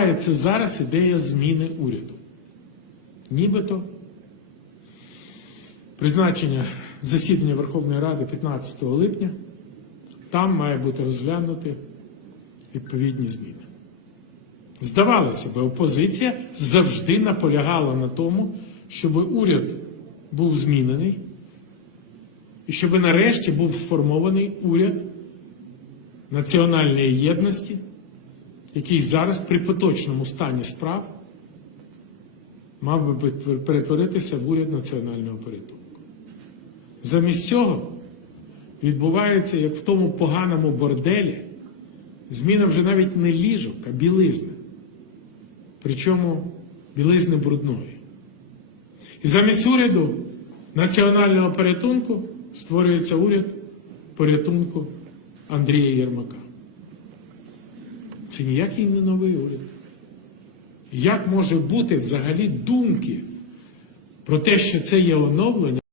відбувається зараз ідея зміни уряду. Нібито призначення засідання Верховної Ради 15 липня, там має бути розглянути відповідні зміни. Здавалося б, опозиція завжди наполягала на тому, щоб уряд був змінений, і щоб нарешті був сформований уряд національної єдності, який зараз при поточному стані справ мав би перетворитися в уряд національного порятунку. Замість цього відбувається, як в тому поганому борделі, зміна вже навіть не ліжок, а білизни. Причому білизни брудної. І замість уряду національного порятунку створюється уряд порятунку Андрія Єрмака. Це ніякий не новий уряд. Як може бути взагалі думки про те, що це є оновлення?